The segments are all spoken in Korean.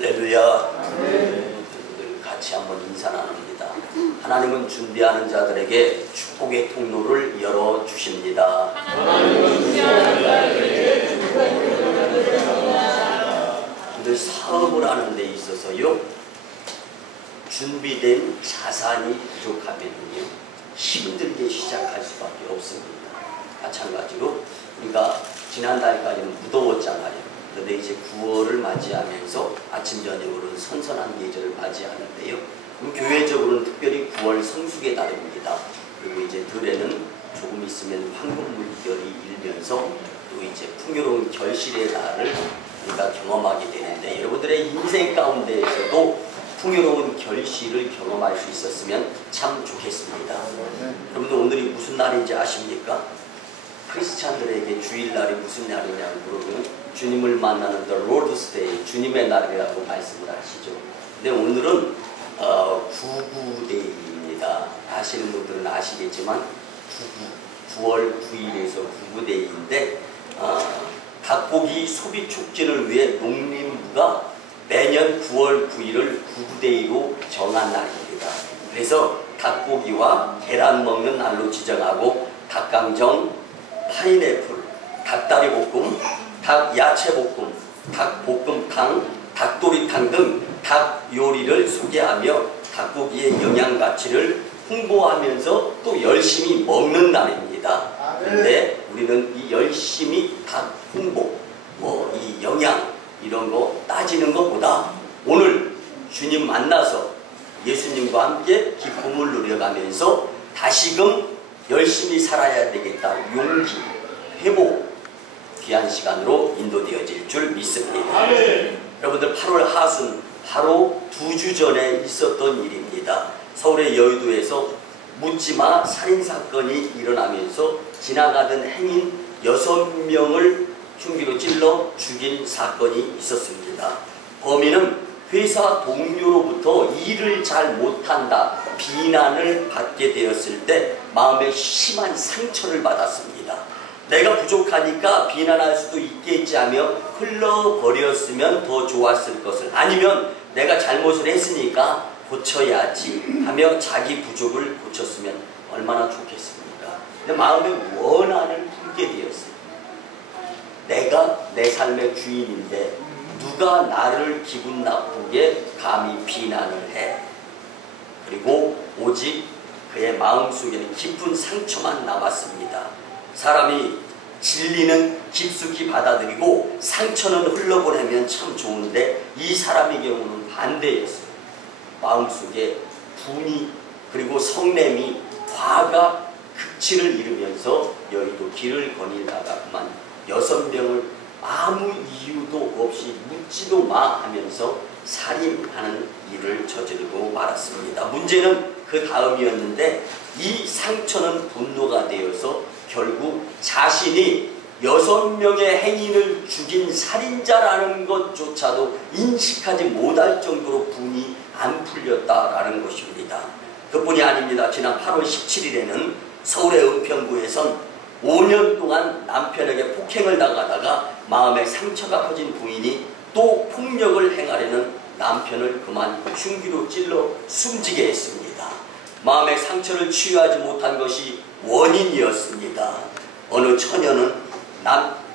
할렐루야. 우리 같이 한번 인사 나눕니다. 하나님은 준비하는 자들에게 축복의 통로를 열어주십니다. 늘 사업을 하는 데 있어서요, 준비된 자산이 부족하면요 힘들게 시작할 수밖에 없습니다. 마찬가지로 우리가 지난달까지는 무더웠잖아요. 그런데 이제 9월을 맞이하면서 아침 저녁으로는 선선한 계절을 맞이하는데요. 그럼 교회적으로는 특별히 9월 성수기 달입니다. 그리고 이제 들에는 조금 있으면 황금 물결이 일면서 또 이제 풍요로운 결실의 날을 우리가 경험하게 되는데, 여러분들의 인생 가운데에서도 풍요로운 결실을 경험할 수 있었으면 참 좋겠습니다. 여러분들 오늘이 무슨 날인지 아십니까? 크리스찬들에게 주일날이 무슨 날이냐고 물으면 주님을 만나는 The Lord's Day, 주님의 날이라고 말씀을 하시죠. 근데 오늘은 구구데이입니다. 아시는 분들은 아시겠지만 9월 9일에서 구구데이인데, 닭고기 소비 촉진을 위해 농림부가 매년 9월 9일을 구구데이로 정한 날입니다. 그래서 닭고기와 계란 먹는 날로 지정하고 닭강정, 파인애플, 닭다리볶음, 닭야채볶음, 닭볶음탕, 닭도리탕 등 닭 요리를 소개하며 닭고기의 영양 가치를 홍보하면서 또 열심히 먹는 날입니다. 그런데 우리는 이 열심히 닭 홍보, 이 영양 이런 거 따지는 것보다 오늘 주님 만나서 예수님과 함께 기쁨을 누려가면서 다시금 열심히 살아야 되겠다, 용기, 회복, 귀한 시간으로 인도되어질 줄 믿습니다. 여러분들 8월 하순 바로 2주 전에 있었던 일입니다. 서울의 여의도에서 묻지마 살인사건이 일어나면서 지나가던 행인 6명을 흉기로 찔러 죽인 사건이 있었습니다. 범인은 회사 동료로부터 일을 잘 못한다 비난을 받게 되었을 때 마음에 심한 상처를 받았습니다. 내가 부족하니까 비난할 수도 있겠지 하며 흘러버렸으면 더 좋았을 것을, 아니면 내가 잘못을 했으니까 고쳐야지 하며 자기 부족을 고쳤으면 얼마나 좋겠습니까? 근데 마음에 원한을 품게 되었어요. 내가 내 삶의 주인인데 누가 나를 기분 나쁘게 감히 비난을 해. 그리고 오직 그의 마음속에는 깊은 상처만 남았습니다. 사람이 진리는 깊숙이 받아들이고 상처는 흘러보내면 참 좋은데 이 사람의 경우는 반대였어요. 마음속에 분이 그리고 성냄이 화가 극치를 이루면서 여의도 길을 거닐다가 그만 6명을 아무 이유도 없이 묻지도 마 하면서 살인하는 일을 저지르고 말았습니다. 문제는 그 다음이었는데 이 상처는 분노가 되어서 결국 자신이 6명의 행인을 죽인 살인자라는 것조차도 인식하지 못할 정도로 분이 안 풀렸다라는 것입니다. 그뿐이 아닙니다. 지난 8월 17일에는 서울의 은평구에선 5년 동안 남편에게 폭행을 당하다가 마음에 상처가 커진 부인이 또 폭력을 행하려는 남편을 그만 흉기로 찔러 숨지게 했습니다. 마음의 상처를 치유하지 못한 것이 원인이었습니다. 어느 처녀는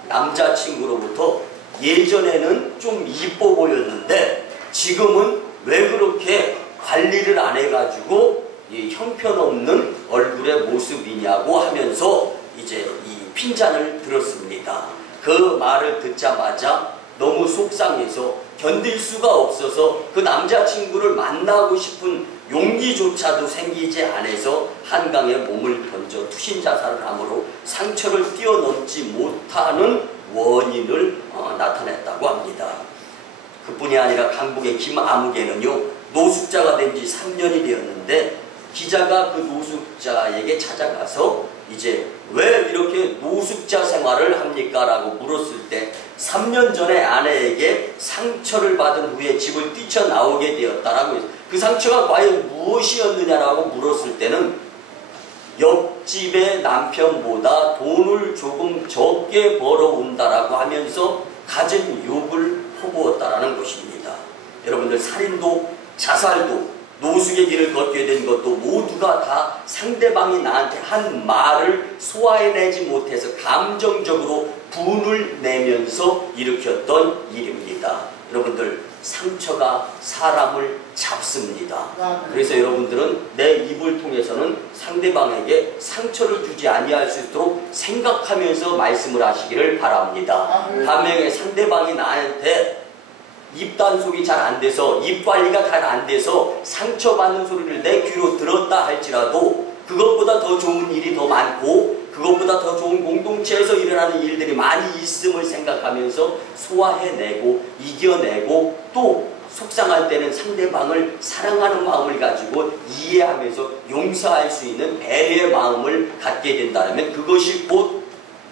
남자친구로부터 예전에는 좀 이뻐 보였는데 지금은 왜 그렇게 관리를 안 해가지고 이 형편없는 얼굴의 모습이냐고 하면서 이제 이 핀잔을 들었습니다. 그 말을 듣자마자 너무 속상해서 견딜 수가 없어서 그 남자친구를 만나고 싶은 용기조차도 생기지 않아서 한강에 몸을 던져 투신자살을 함으로 상처를 뛰어넘지 못하는 원인을 나타냈다고 합니다. 그뿐이 아니라 강북의 김아무개는요, 노숙자가 된 지 3년이 되었는데 기자가 그 노숙자에게 찾아가서 이제 왜 이렇게 노숙자 생활을 합니까? 라고 물었을 때 3년 전에 아내에게 상처를 받은 후에 집을 뛰쳐나오게 되었다라고 해서 그 상처가 과연 무엇이었느냐라고 물었을 때는 옆집의 남편보다 돈을 조금 적게 벌어온다라고 하면서 갖은 욕을 퍼부었다라는 것입니다. 여러분들 살인도 자살도 노숙의 길을 걷게 된 것도 모두가 다 상대방이 나한테 한 말을 소화해내지 못해서 감정적으로 분을 내면서 일으켰던 일입니다. 여러분들 상처가 사람을 잡습니다. 그래서 여러분들은 내 입을 통해서는 상대방에게 상처를 주지 아니할 수 있도록 생각하면서 말씀을 하시기를 바랍니다. 반면에 상대방이 나한테 입 단속이 잘 안 돼서 입 관리가 잘 안 돼서 상처받는 소리를 내 귀로 들었다 할지라도 그것보다 더 좋은 일이 더 많고 그것보다 더 좋은 공동체에서 일어나는 일들이 많이 있음을 생각하면서 소화해내고 이겨내고 또 속상할 때는 상대방을 사랑하는 마음을 가지고 이해하면서 용서할 수 있는 배려의 마음을 갖게 된다면 그것이 곧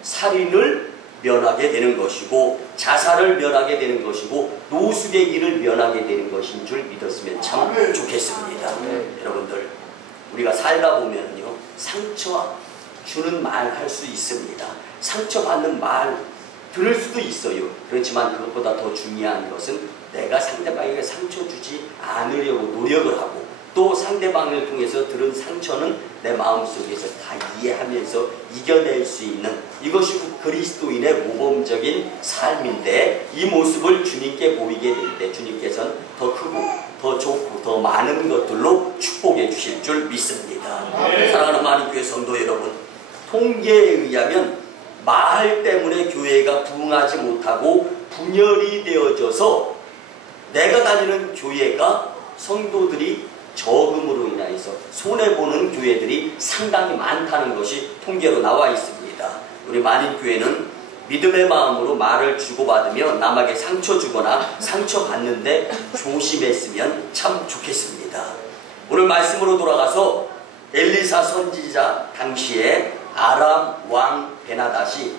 살인을 면하게 되는 것이고 자살을 면하게 되는 것이고 노숙의 길을 면하게 되는 것인 줄 믿었으면 참 좋겠습니다. 여러분들 우리가 살다 보면요 상처 주는 말 할 수 있습니다. 상처받는 말 들을 수도 있어요. 그렇지만 그것보다 더 중요한 것은 내가 상대방에게 상처 주지 않으려고 노력을 하고 또 상대방을 통해서 들은 상처는 내 마음속에서 다 이해하면서 이겨낼 수 있는 이것이 그리스도인의 모범적인 삶인데 이 모습을 주님께 보이게 될 때 주님께서는 더 크고 더 좋고 더 많은 것들로 축복해 주실 줄 믿습니다. 사랑하는 많은 교회 성도 여러분, 통계에 의하면 말 때문에 교회가 부흥하지 못하고 분열이 되어져서 내가 다니는 교회가 성도들이 적음으로 인해서 손해보는 교회들이 상당히 많다는 것이 통계로 나와 있습니다. 우리 만인교회는 믿음의 마음으로 말을 주고받으며 남에게 상처 주거나 상처받는데 조심했으면 참 좋겠습니다. 오늘 말씀으로 돌아가서 엘리사 선지자 당시에 아람 왕 베나닷이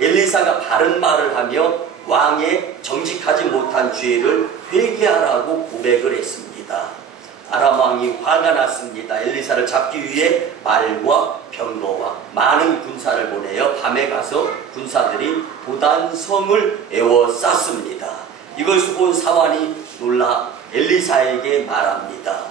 엘리사가 바른 말을 하며 왕의 정직하지 못한 죄를 회개하라고 고백을 했습니다. 아람 왕이 화가 났습니다. 엘리사를 잡기 위해 말과 병거와 많은 군사를 보내어 밤에 가서 군사들이 도단성을 에워쌌습니다. 이것을 본 사환이 놀라 엘리사에게 말합니다.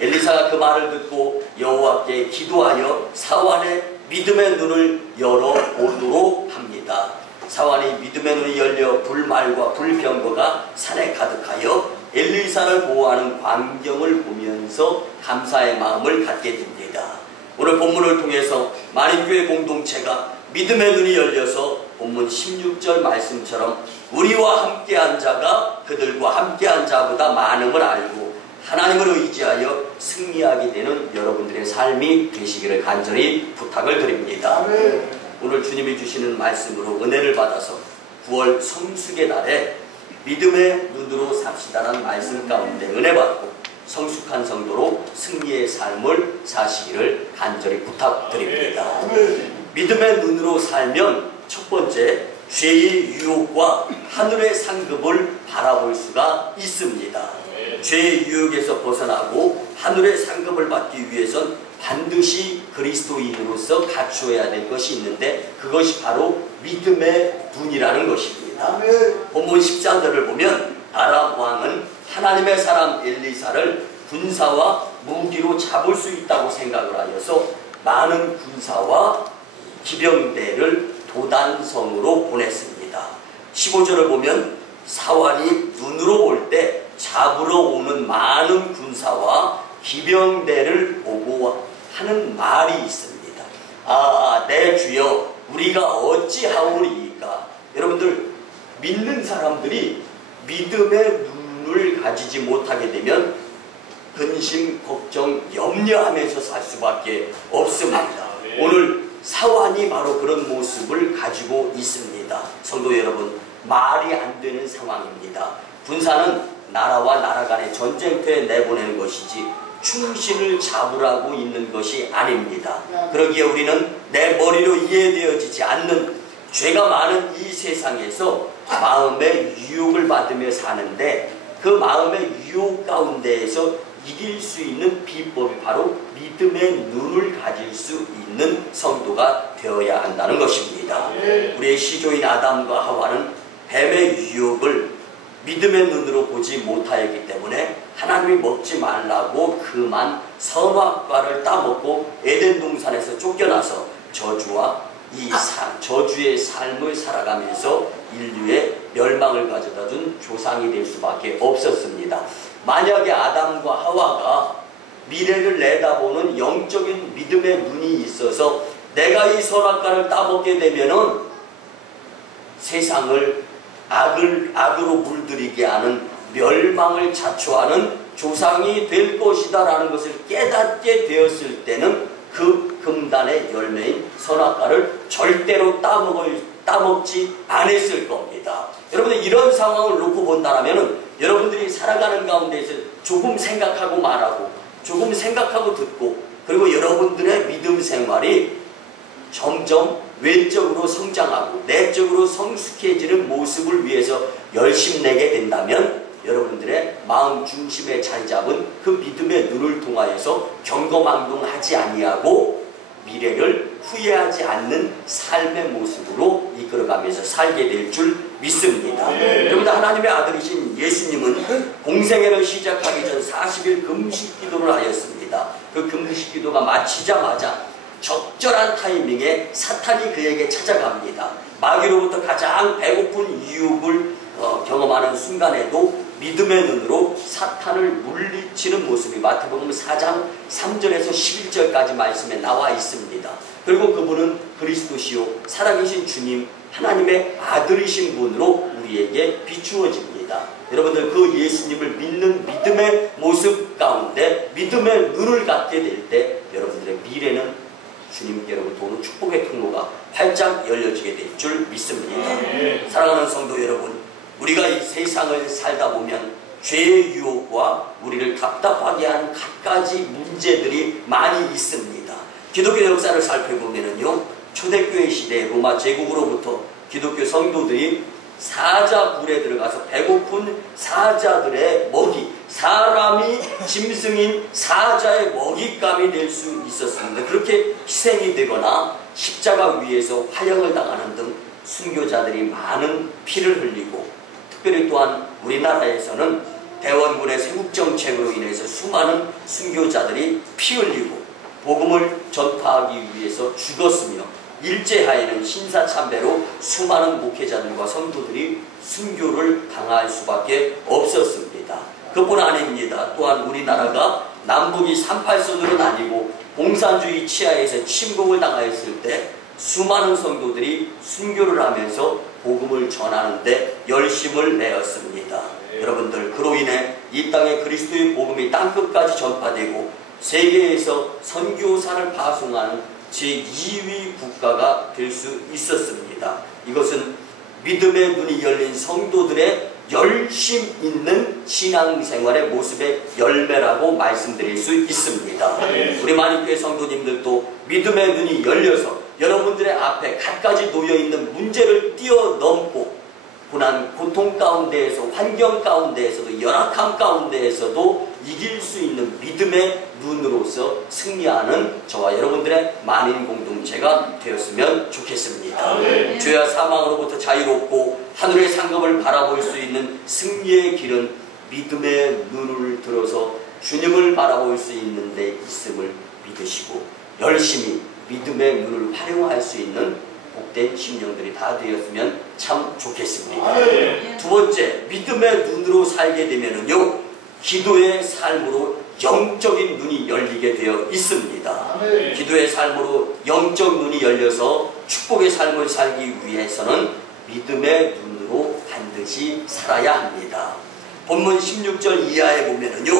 엘리사가 그 말을 듣고 여호와께 기도하여 사환의 믿음의 눈을 열어보도록 합니다. 사환이 믿음의 눈이 열려 불말과 불병거가 산에 가득하여 엘리사를 보호하는 광경을 보면서 감사의 마음을 갖게 됩니다. 오늘 본문을 통해서 만인교회 공동체가 믿음의 눈이 열려서 본문 16절 말씀처럼 우리와 함께한 자가 그들과 함께한 자보다 많음을 알고 하나님을 의지하여 승리하게 되는 여러분들의 삶이 되시기를 간절히 부탁을 드립니다. 오늘 주님이 주시는 말씀으로 은혜를 받아서 9월 성숙의 날에 믿음의 눈으로 삽시다라는 말씀 가운데 은혜 받고 성숙한 성도로 승리의 삶을 사시기를 간절히 부탁드립니다. 믿음의 눈으로 살면 첫 번째 죄의 유혹과 하늘의 상급을 바라볼 수가 있습니다. 죄의 유혹에서 벗어나고 하늘의 상급을 받기 위해선 반드시 그리스도인으로서 갖추어야 될 것이 있는데 그것이 바로 믿음의 눈이라는 것입니다. 본문 10장들을 보면 아람 왕은 하나님의 사람 엘리사를 군사와 무기로 잡을 수 있다고 생각을 하여서 많은 군사와 기병대를 도단성으로 보냈습니다. 15절을 보면 사환이 눈으로 볼 때 잡으러 오는 많은 군사와 기병대를 보고 하는 말이 있습니다. 아, 내 주여 우리가 어찌하오리이까. 여러분들 믿는 사람들이 믿음의 눈을 가지지 못하게 되면 근심, 걱정, 염려하면서 살 수밖에 없습니다. 오늘 사환이 바로 그런 모습을 가지고 있습니다. 성도 여러분, 말이 안 되는 상황입니다. 군사는 나라와 나라 간의 전쟁터에 내보내는 것이지 충신을 잡으라고 있는 것이 아닙니다. 그러기에 우리는 내 머리로 이해되어지지 않는 죄가 많은 이 세상에서 마음의 유혹을 받으며 사는데 그 마음의 유혹 가운데에서 이길 수 있는 비법이 바로 믿음의 눈을 가질 수 있는 성도가 되어야 한다는 것입니다. 우리의 시조인 아담과 하와는 뱀의 유혹을 믿음의 눈으로 보지 못하였기 때문에 하나님이 먹지 말라고 그만 선악과를 따먹고 에덴 동산에서 쫓겨나서 저주의 삶을 살아가면서 인류의 멸망을 가져다준 조상이 될 수밖에 없었습니다. 만약에 아담과 하와가 미래를 내다보는 영적인 믿음의 눈이 있어서 내가 이 선악과를 따먹게 되면은 세상을 악으로 물들이게 하는 멸망을 자초하는 조상이 될 것이다 라는 것을 깨닫게 되었을 때는 그 금단의 열매인 선악과를 절대로 따먹지 않았을 겁니다. 여러분들 이런 상황을 놓고 본다면 여러분들이 살아가는 가운데서 조금 생각하고 말하고 조금 생각하고 듣고 그리고 여러분들의 믿음 생활이 점점 외적으로 성장하고 내적으로 성숙해지는 모습을 위해서 열심내게 된다면 여러분들의 마음 중심에 자리 잡은 그 믿음의 눈을 통하여서 경거망동하지 아니하고 미래를 후회하지 않는 삶의 모습으로 이끌어가면서 살게 될 줄 믿습니다. 여러분들 하나님의 아들이신 예수님은 공생애를 시작하기 전 40일 금식 기도를 하였습니다. 그 금식 기도가 마치자마자 적절한 타이밍에 사탄이 그에게 찾아갑니다. 마귀로부터 가장 배고픈 유혹을 경험하는 순간에도 믿음의 눈으로 사탄을 물리치는 모습이 마태복음 4장 3절에서 11절까지 말씀에 나와 있습니다. 그리고 그분은 그리스도시요 살아계신 주님 하나님의 아들이신 분으로 우리에게 비추어집니다. 여러분들 그 예수님을 믿는 믿음의 모습 가운데 믿음의 눈을 갖게 될 때 여러분들의 미래는 주님께로부터 오는 축복의 통로가 활짝 열려지게 될 줄 믿습니다. 사랑하는 성도 여러분, 우리가 이 세상을 살다 보면 죄의 유혹과 우리를 답답하게 하는 갖가지 문제들이 많이 있습니다. 기독교 역사를 살펴보면요, 초대교회 시대 로마 제국으로부터 기독교 성도들이 사자굴에 들어가서 배고픈 사자들의 먹이, 사람이 짐승인 사자의 먹잇감이 될 수 있었습니다. 그렇게 희생이 되거나 십자가 위에서 화형을 당하는 등 순교자들이 많은 피를 흘리고, 특별히 또한 우리나라에서는 대원군의 세국정책으로 인해서 수많은 순교자들이 피 흘리고 복음을 전파하기 위해서 죽었으며, 일제하에는 신사참배로 수많은 목회자들과 성도들이 순교를 당할 수밖에 없었습니다. 그뿐 아닙니다. 또한 우리나라가 남북이 38선으로 나뉘고 공산주의 치하에서 침공을 당하였을 때 수많은 성도들이 순교를 하면서 복음을 전하는데 열심을 내었습니다. 여러분들, 그로 인해 이 땅에 그리스도의 복음이 땅끝까지 전파되고 세계에서 선교사를 파송하는 제2위 국가가 될 수 있었습니다. 이것은 믿음의 눈이 열린 성도들의 열심 있는 신앙생활의 모습의 열매라고 말씀드릴 수 있습니다. 우리 만인교회 성도님들도 믿음의 눈이 열려서 여러분들의 앞에 갖가지 놓여있는 문제를 뛰어넘고 고난, 고통 가운데에서, 환경 가운데에서도, 열악함 가운데에서도 이길 수 있는 믿음의 눈으로서 승리하는 저와 여러분들의 만인 공동체가 되었으면 좋겠습니다. 죄와 사망으로부터 자유롭고 하늘의 상급을 바라볼 수 있는 승리의 길은 믿음의 눈을 들어서 주님을 바라볼 수 있는 데 있음을 믿으시고 열심히 믿음의 눈을 활용할 수 있는 복된 심령들이 다 되었으면 참 좋겠습니다. 두 번째, 믿음의 눈으로 살게 되면은요, 기도의 삶으로 영적인 눈이 열리게 되어 있습니다. 기도의 삶으로 영적 눈이 열려서 축복의 삶을 살기 위해서는 믿음의 눈으로 반드시 살아야 합니다. 본문 16절 이하에 보면은요,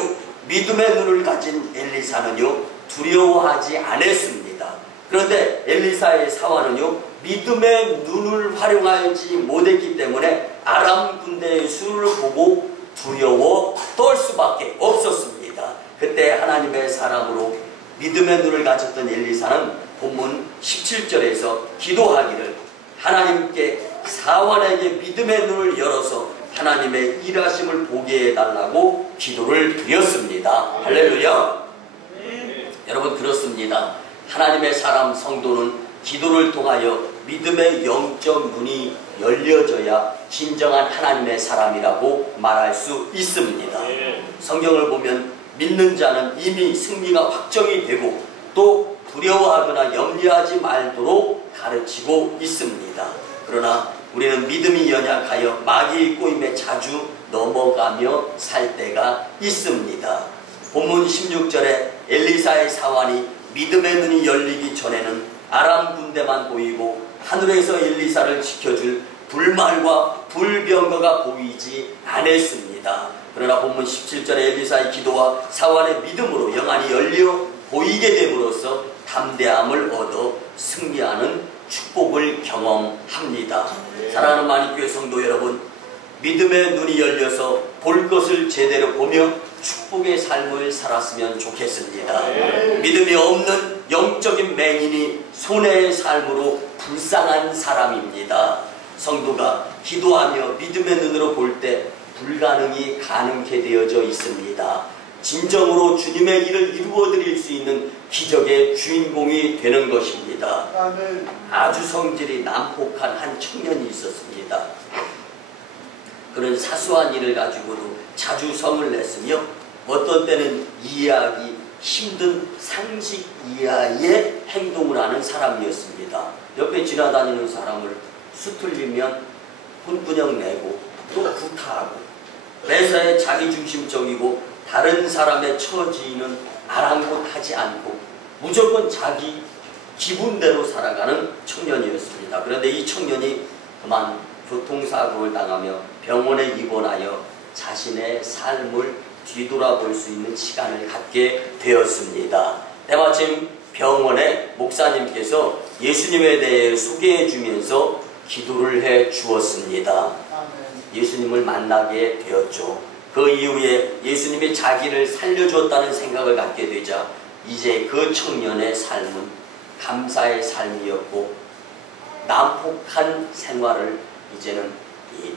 믿음의 눈을 가진 엘리사는요, 두려워하지 않았습니다. 그런데 엘리사의 사화는요, 믿음의 눈을 활용하지 못했기 때문에 아람 군대의 수를 보고 두려워 떨 수밖에 없었습니다. 그때 하나님의 사람으로 믿음의 눈을 가졌던 엘리사는 본문 17절에서 기도하기를 하나님께 사환에게 믿음의 눈을 열어서 하나님의 일하심을 보게 해달라고 기도를 드렸습니다. 할렐루야. 여러분, 그렇습니다. 하나님의 사람 성도는 기도를 통하여 믿음의 영적 눈이 열려져야 진정한 하나님의 사람이라고 말할 수 있습니다. 성경을 보면 믿는 자는 이미 승리가 확정이 되고 또 두려워하거나 염려하지 말도록 가르치고 있습니다. 그러나 우리는 믿음이 연약하여 마귀의 꼬임에 자주 넘어가며 살 때가 있습니다. 본문 16절에 엘리사의 사환이 믿음의 눈이 열리기 전에는 아람 군대만 보이고 하늘에서 엘리사를 지켜줄 불말과 불병거가 보이지 않았습니다. 그러나 본문 17절에 엘리사의 기도와 사환의 믿음으로 영안이 열려 보이게 됨으로써 담대함을 얻어 승리하는 축복을 경험합니다. 사랑하는 만인교회 성도 여러분, 믿음의 눈이 열려서 볼 것을 제대로 보며 축복의 삶을 살았으면 좋겠습니다. 믿음이 없는 영적인 맹인이 손해의 삶으로 불쌍한 사람입니다. 성도가 기도하며 믿음의 눈으로 볼 때 불가능이 가능케 되어져 있습니다. 진정으로 주님의 일을 이루어 드릴 수 있는 기적의 주인공이 되는 것입니다. 아주 성질이 난폭한 한 청년이 있었습니다. 그런 사소한 일을 가지고도 자주 성을 냈으며 어떤 때는 이해하기 힘든 상식 이하의 행동을 하는 사람이었습니다. 옆에 지나다니는 사람을 수틀리면 혼꾸녕 내고 또 구타하고 매사에 자기중심적이고 다른 사람의 처지는 아랑곳하지 않고 무조건 자기 기분대로 살아가는 청년이었습니다. 그런데 이 청년이 그만 교통사고를 당하며 병원에 입원하여 자신의 삶을 뒤돌아볼 수 있는 시간을 갖게 되었습니다. 때마침 병원에 목사님께서 예수님에 대해 소개해 주면서 기도를 해 주었습니다. 예수님을 만나게 되었죠. 그 이후에 예수님이 자기를 살려주었다는 생각을 갖게 되자 이제 그 청년의 삶은 감사의 삶이었고 난폭한 생활을 이제는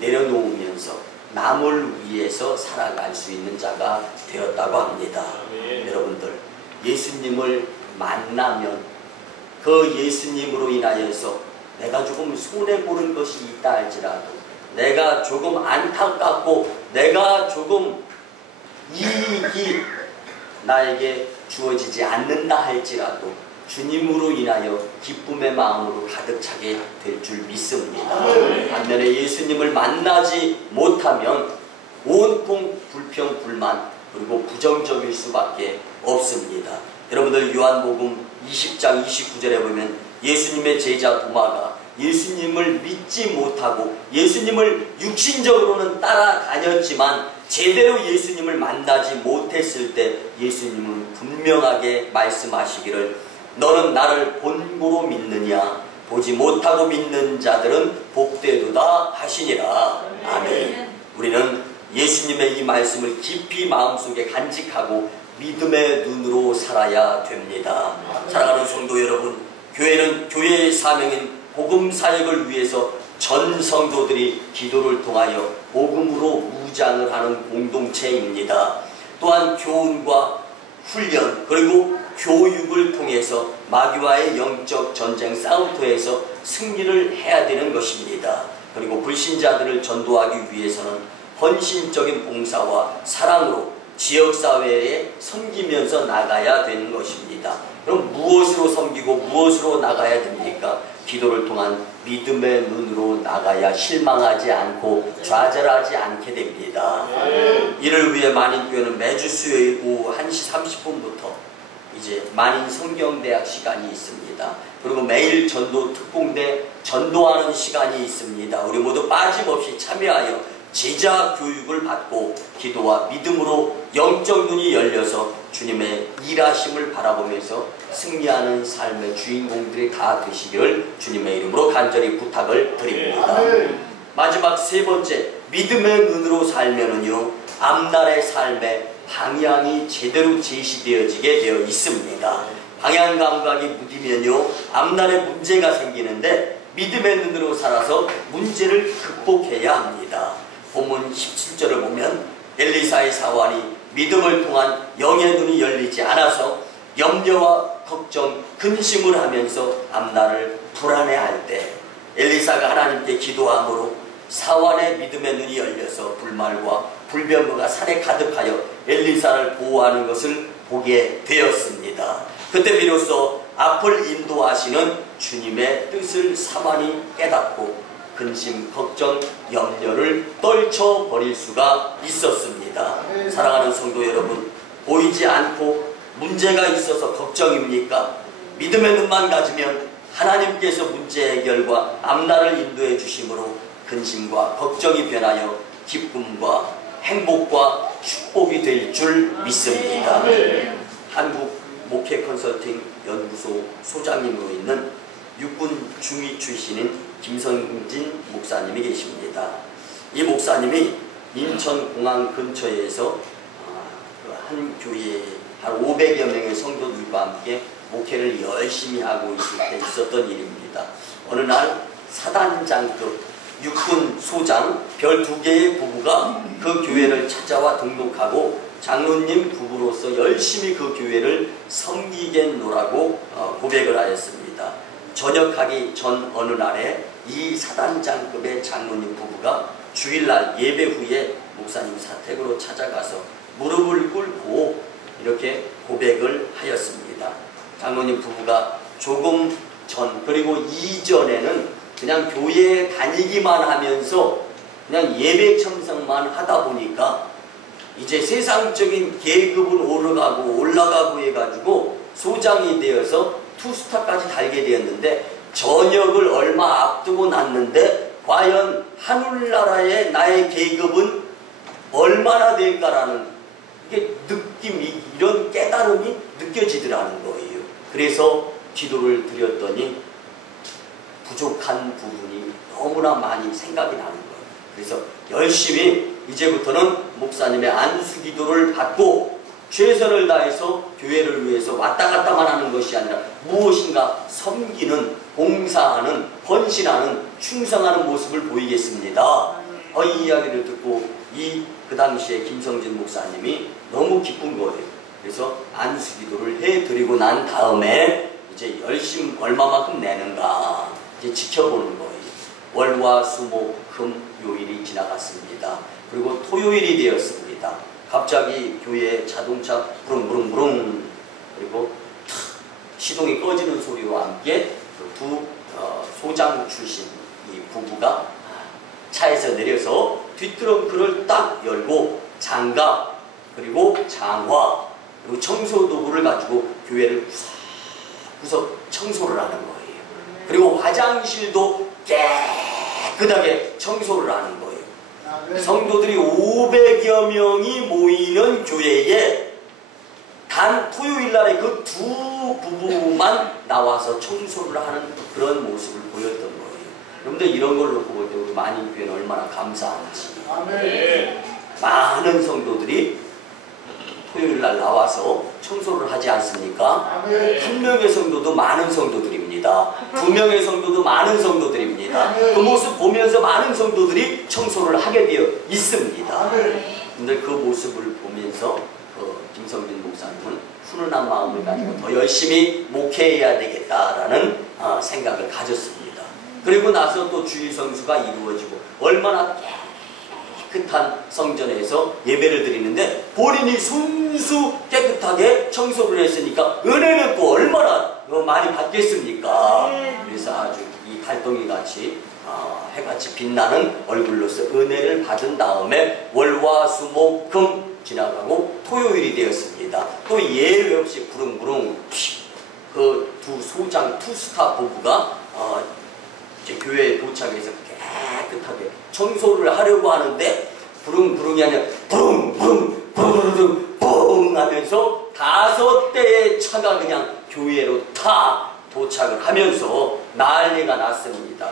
내려놓으면서 남을 위해서 살아갈 수 있는 자가 되었다고 합니다. 여러분들, 예수님을 만나면 그 예수님으로 인하여서 내가 조금 손해보는 것이 있다 할지라도, 내가 조금 안타깝고 내가 조금 이익이 나에게 주어지지 않는다 할지라도 주님으로 인하여 기쁨의 마음으로 가득 차게 될 줄 믿습니다. 반면에 예수님을 만나지 못하면 온통 불평, 불만, 그리고 부정적일 수밖에 없습니다. 여러분들 요한복음 20장 29절에 보면 예수님의 제자 도마가 예수님을 믿지 못하고 예수님을 육신적으로는 따라다녔지만 제대로 예수님을 만나지 못했을 때 예수님은 분명하게 말씀하시기를 너는 나를 본고로 믿느냐? 보지 못하고 믿는 자들은 복되도다 하시니라. 아멘. 우리는 예수님의 이 말씀을 깊이 마음속에 간직하고 믿음의 눈으로 살아야 됩니다. 사랑하는 성도 여러분, 교회는 교회의 사명인 복음 사역을 위해서 전 성도들이 기도를 통하여 복음으로 무장을 하는 공동체입니다. 또한 교훈과 훈련 그리고 교육을 통해서 마귀와의 영적 전쟁 싸움터에서 승리를 해야 되는 것입니다. 그리고 불신자들을 전도하기 위해서는 헌신적인 봉사와 사랑으로 지역사회에 섬기면서 나가야 되는 것입니다. 그럼 무엇으로 섬기고 무엇으로 나가야 됩니까? 기도를 통한 믿음의 눈으로 나가야 실망하지 않고 좌절하지 않게 됩니다. 이를 위해 만인교회는 매주 수요일 오후 1시 30분부터 이제 만인 성경대학 시간이 있습니다. 그리고 매일 전도 특공대 전도하는 시간이 있습니다. 우리 모두 빠짐없이 참여하여 제자 교육을 받고 기도와 믿음으로 영적 눈이 열려서 주님의 일하심을 바라보면서 승리하는 삶의 주인공들이 다 되시기를 주님의 이름으로 간절히 부탁을 드립니다. 마지막 세 번째, 믿음의 눈으로 살면은요, 앞날의 삶의 방향이 제대로 제시되어지게 되어 있습니다. 방향 감각이 무디면요, 앞날에 문제가 생기는데 믿음의 눈으로 살아서 문제를 극복해야 합니다. 본문 17절을 보면 엘리사의 사환이 믿음을 통한 영의 눈이 열리지 않아서 염려와 걱정, 근심을 하면서 앞날을 불안해할 때 엘리사가 하나님께 기도함으로 사환의 믿음의 눈이 열려서 불말과 불병거가 산에 가득하여 엘리사를 보호하는 것을 보게 되었습니다. 그때 비로소 앞을 인도하시는 주님의 뜻을 사만이 깨닫고 근심, 걱정, 염려를 떨쳐버릴 수가 있었습니다. 사랑하는 성도 여러분, 보이지 않고 문제가 있어서 걱정입니까? 믿음의 눈만 가지면 하나님께서 문제 해결과 앞날을 인도해 주심으로 근심과 걱정이 변하여 기쁨과 행복과 축복이 될 줄 믿습니다. 한국 목회 컨설팅 연구소 소장님으로 있는 육군 중위 출신인 김성진 목사님이 계십니다. 이 목사님이 인천공항 근처에서 한 교회에 한 500여 명의 성도들과 함께 목회를 열심히 하고 있을 때 있었던 일입니다. 어느 날 사단장급 육군 소장 별 2개의 부부가 그 교회를 찾아와 등록하고 장로님 부부로서 열심히 그 교회를 섬기겠노라고 고백을 하였습니다. 전역하기 전 어느 날에 이 사단장급의 장로님 부부가 주일날 예배 후에 목사님 사택으로 찾아가서 무릎을 꿇고 이렇게 고백을 하였습니다. 장로님 부부가 조금 전 그리고 이전에는 그냥 교회에 다니기만 하면서 그냥 예배 참석만 하다 보니까 이제 세상적인 계급은 올라가고 해가지고 소장이 되어서 투스타까지 달게 되었는데 전역을 얼마 앞두고 났는데 과연 하늘나라의 나의 계급은 얼마나 될까라는 이게 느낌이 이런 깨달음이 느껴지더라는 거예요. 그래서 기도를 드렸더니 부족한 부분이 너무나 많이 생각이 나는 거예요. 그래서 열심히 이제부터는 목사님의 안수 기도를 받고 최선을 다해서 교회를 위해서 왔다 갔다만 하는 것이 아니라 무엇인가 섬기는, 봉사하는, 헌신하는, 충성하는 모습을 보이겠습니다. 이 이야기를 듣고 그 당시에 김성진 목사님이 너무 기쁜 거예요. 그래서 안수 기도를 해드리고 난 다음에 이제 열심히 얼마만큼 내는가 이제 지켜보는 거예요. 월화 수목 금 요일이 지나갔습니다. 그리고 토요일이 되었습니다. 갑자기 교회에 자동차 부릉부릉부릉 그리고 탁 시동이 꺼지는 소리와 함께 두 소장 출신 이 부부가 차에서 내려서 뒷트렁크를 딱 열고 장갑 그리고 장화 그리고 청소 도구를 가지고 교회를 구석구석 청소를 하는 거예요. 그리고 화장실도 깨끗하게 청소를 하는 거예요. 성도들이 500여 명이 모이는 교회에 단 토요일 날에 그 두 부부만 나와서 청소를 하는 그런 모습을 보였던 거예요. 여러분들 이런 걸 놓고 볼 때 우리 만인교회는 얼마나 감사한지. 많은 성도들이 토요일 날 나와서 청소를 하지 않습니까? 한 명의 성도도 많은 성도들입니다. 2명의 성도도 많은 성도들입니다. 그 모습 보면서 많은 성도들이 청소를 하게 되어 있습니다. 근데 그 모습을 보면서 김성진 목사님은 훈훈한 마음을 가지고 더 열심히 목회해야 되겠다라는 생각을 가졌습니다. 그리고 나서 또 주일 성수가 이루어지고 얼마나 깨끗한 성전에서 예배를 드리는데 본인이 순수 깨끗하게 청소를 했으니까 은혜는 또 얼마나 많이 받겠습니까? 그래서 아주 이 달덩이 같이 해같이 빛나는 얼굴로서 은혜를 받은 다음에 월화수목금 지나가고 토요일이 되었습니다. 또 예외 없이 부릉부릉 그 두 소장 투스타 부부가 이제 교회에 도착해서 깨끗하게 청소를 하려고 하는데 부릉부릉이 아니라 부릉부릉 부릉부릉 뿡 하면서 5대의 차가 그냥 교회로 다 도착을 하면서 난리가 났습니다.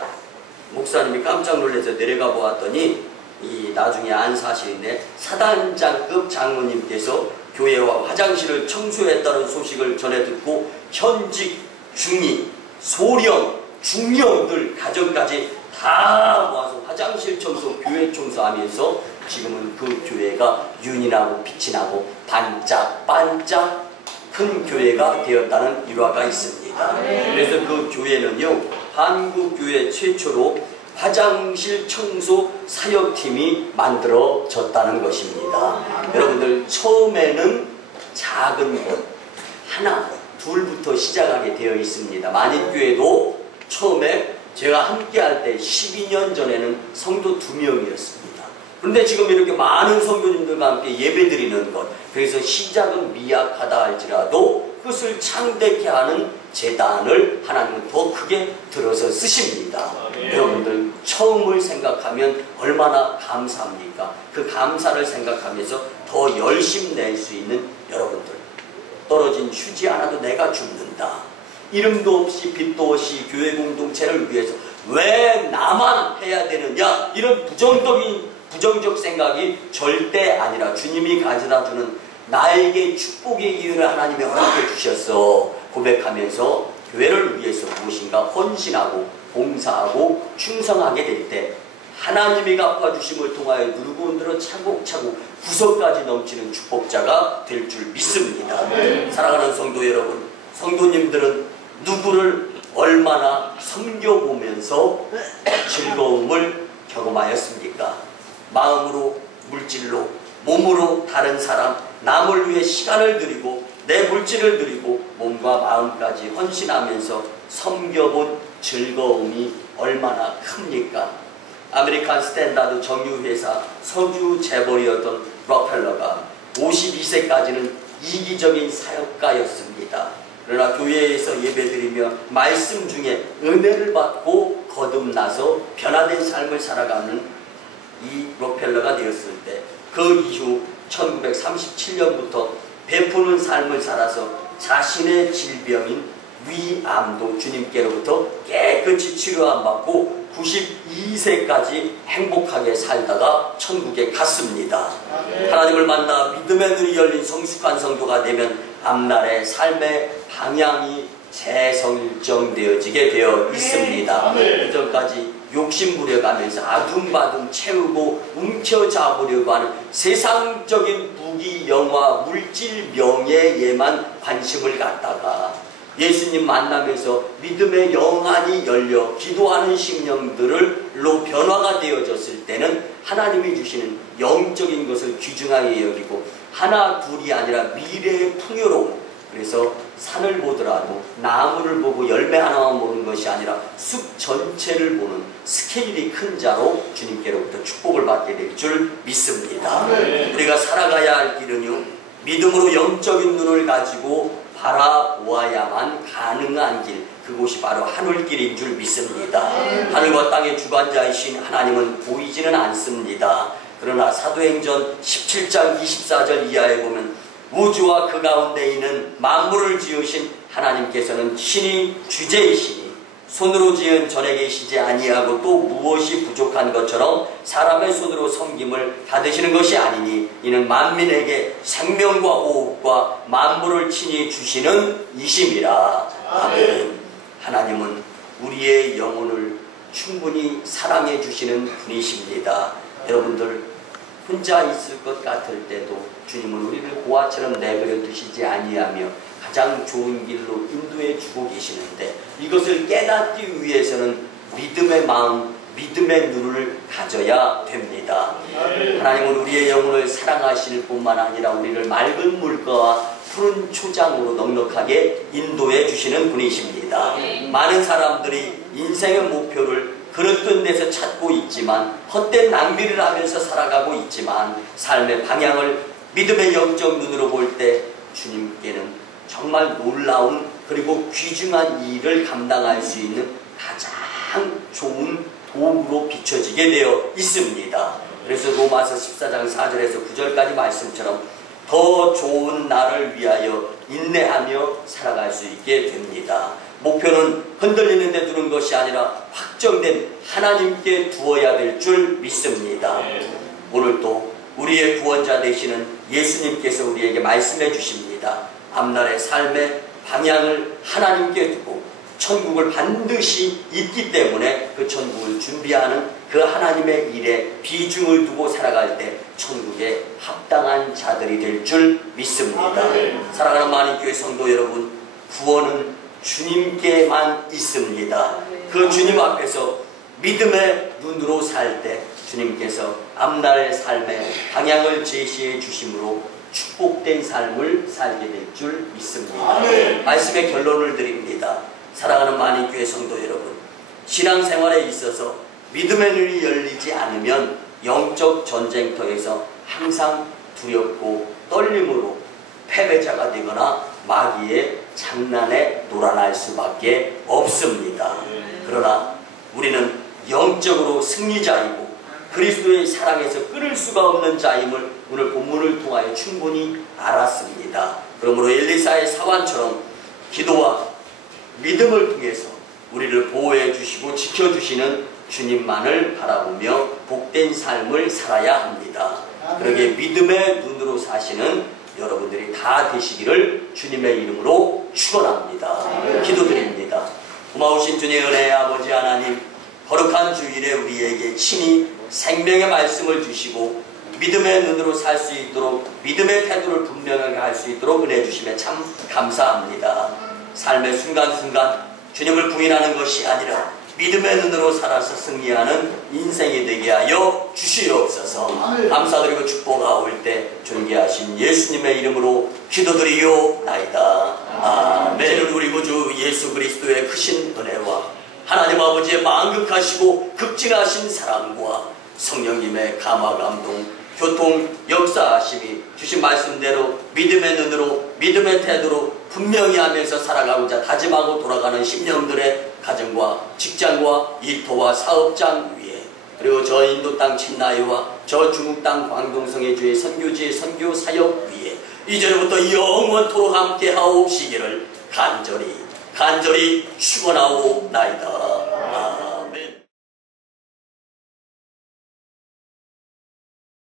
목사님이 깜짝 놀라서 내려가 보았더니 이 나중에 안 사실인데 사단장급 장로님께서 교회와 화장실을 청소했다는 소식을 전해 듣고 현직 중위, 소령, 중령들 가정까지 다 모아서 화장실 청소, 교회 청소하면서 지금은 그 교회가 윤이 나고 빛이 나고 반짝반짝 큰 교회가 되었다는 일화가 있습니다. 그래서 그 교회는요, 한국교회 최초로 화장실 청소 사역팀이 만들어졌다는 것입니다. 여러분들, 처음에는 작은 곳 하나 둘부터 시작하게 되어 있습니다. 만인교회도 처음에 제가 함께할 때 12년 전에는 성도 2명이었습니다. 그런데 지금 이렇게 많은 성도님들과 함께 예배드리는 것, 그래서 시작은 미약하다 할지라도 그것을 창대케 하는 재단을 하나님은 더 크게 들어서 쓰십니다. 여러분들, 처음을 생각하면 얼마나 감사합니까? 그 감사를 생각하면서 더 열심 낼 수 있는 여러분들, 떨어진 휴지 하나도 내가 줍는다, 이름도 없이 빛도 없이 교회 공동체를 위해서 왜 나만 해야 되느냐, 이런 부정적 생각이 절대 아니라 주님이 가져다주는 나에게 축복의 기회를 하나님이 허락해 주셔서 고백하면서 교회를 위해서 무엇인가 헌신하고 봉사하고 충성하게 될 때 하나님이 갚아주심을 통하여 누르고 흔들어 차곡차곡 구석까지 넘치는 축복자가 될 줄 믿습니다. 사랑하는 성도 여러분, 성도님들은 누구를 얼마나 섬겨보면서 즐거움을 경험하였습니까? 마음으로, 물질로, 몸으로 다른 사람, 남을 위해 시간을 들이고 내 물질을 들이고 몸과 마음까지 헌신하면서 섬겨본 즐거움이 얼마나 큽니까? 아메리칸 스탠다드 정유회사 석유 재벌이었던 록펠러가 52세까지는 이기적인 사역가였습니다. 그러나 교회에서 예배드리며 말씀 중에 은혜를 받고 거듭나서 변화된 삶을 살아가는 이 록펠러가 되었을 때, 그 이후 1937년부터 베푸는 삶을 살아서 자신의 질병인 위암도 주님께로부터 깨끗이 치료 안 받고 92세까지 행복하게 살다가 천국에 갔습니다. 하나님을 만나 믿음의 눈이 열린 성숙한 성도가 되면 앞날의 삶의 방향이 재설정되어지게 되어 있습니다. 그전까지 욕심 부려가면서 아둥바둥 채우고 움켜잡으려고 하는 세상적인 부귀, 영화, 물질, 명예에만 관심을 갖다가 예수님 만나면서 믿음의 영안이 열려 기도하는 심령들로 변화가 되어졌을 때는 하나님이 주시는 영적인 것을 귀중하게 여기고 하나 둘이 아니라 미래의 풍요로움, 그래서 산을 보더라도 나무를 보고 열매 하나만 보는 것이 아니라 숲 전체를 보는 스케일이 큰 자로 주님께로부터 축복을 받게 될 줄 믿습니다. 우리가 살아가야 할 길은요, 믿음으로 영적인 눈을 가지고 바라보아야만 가능한 길, 그곳이 바로 하늘길인 줄 믿습니다. 하늘과 땅의 주관자이신 하나님은 보이지는 않습니다. 그러나 사도행전 17장 24절 이하에 보면 우주와 그 가운데 있는 만물을 지으신 하나님께서는 친히 주제이시니 손으로 지은 전에 계시지 아니하고 또 무엇이 부족한 것처럼 사람의 손으로 섬김을 받으시는 것이 아니니 이는 만민에게 생명과 호흡과 만물을 친히 주시는 이심이라. 아멘. 하나님은 우리의 영혼을 충분히 사랑해 주시는 분이십니다. 여러분들, 혼자 있을 것 같을 때도 주님은 우리를 고아처럼 내버려 두시지 아니하며 가장 좋은 길로 인도해 주고 계시는데, 이것을 깨닫기 위해서는 믿음의 마음, 믿음의 눈을 가져야 됩니다. 하나님은 우리의 영혼을 사랑하실 뿐만 아니라 우리를 맑은 물가와 푸른 초장으로 넉넉하게 인도해 주시는 분이십니다. 많은 사람들이 인생의 목표를 그릇된 데서 찾고 있지만, 헛된 낭비를 하면서 살아가고 있지만, 삶의 방향을 믿음의 영적 눈으로 볼 때 주님께는 정말 놀라운 그리고 귀중한 일을 감당할 수 있는 가장 좋은 도구로 비춰지게 되어 있습니다. 그래서 로마서 14장 4절에서 9절까지 말씀처럼 더 좋은 날을 위하여 인내하며 살아갈 수 있게 됩니다. 목표는 흔들리는 데 두는 것이 아니라 확정된 하나님께 두어야 될 줄 믿습니다. 오늘도 우리의 구원자 되시는 예수님께서 우리에게 말씀해 주십니다. 앞날의 삶의 방향을 하나님께 두고 천국을 반드시 있기 때문에 그 천국을 준비하는 그 하나님의 일에 비중을 두고 살아갈 때 천국에 합당한 자들이 될 줄 믿습니다. 사랑하는 만인교회 성도 여러분, 구원은 주님께만 있습니다. 그 주님 앞에서 믿음의 눈으로 살 때 주님께서 앞날 삶의 방향을 제시해 주심으로 축복된 삶을 살게 될 줄 믿습니다. 말씀의 결론을 드립니다. 사랑하는 만인교회 성도 여러분, 신앙생활에 있어서 믿음의 눈이 열리지 않으면 영적 전쟁터에서 항상 두렵고 떨림으로 패배자가 되거나 마귀의 장난에 놀아날 수밖에 없습니다. 그러나 우리는 영적으로 승리자이고 그리스도의 사랑에서 끊을 수가 없는 자임을 오늘 본문을 통하여 충분히 알았습니다. 그러므로 엘리사의 사환처럼 기도와 믿음을 통해서 우리를 보호해 주시고 지켜주시는 주님만을 바라보며 복된 삶을 살아야 합니다. 그러기에 믿음의 눈으로 사시는 여러분들이 다 되시기를 주님의 이름으로 축원합니다. 기도드립니다. 고마우신 주님의 은혜의 아버지 하나님, 거룩한 주일에 우리에게 친히 생명의 말씀을 주시고 믿음의 눈으로 살 수 있도록 믿음의 태도를 분명하게 할 수 있도록 은혜 주심에 참 감사합니다. 삶의 순간순간 주님을 부인하는 것이 아니라 믿음의 눈으로 살아서 승리하는 인생이 되게 하여 주시옵소서. 감사드리고 축복하올 때 존귀하신 예수님의 이름으로 기도드리오나이다. 아멘. 우리 구주 예수 그리스도의 크신 은혜와 하나님 아버지의 만극하시고 극진하신 사랑과 성령님의 감화 감동 교통 역사하심이 주신 말씀대로 믿음의 눈으로 믿음의 태도로 분명히 하면서 살아가고자 다짐하고 돌아가는 심령들의 가정과 직장과 일터와 사업장 위에, 그리고 저 인도 땅 챈나이와 저 중국 땅 광동성의 주의 선교지의 선교 사역 위에 이제부터 영원토록 함께 하옵시기를 간절히 축원하오나이다.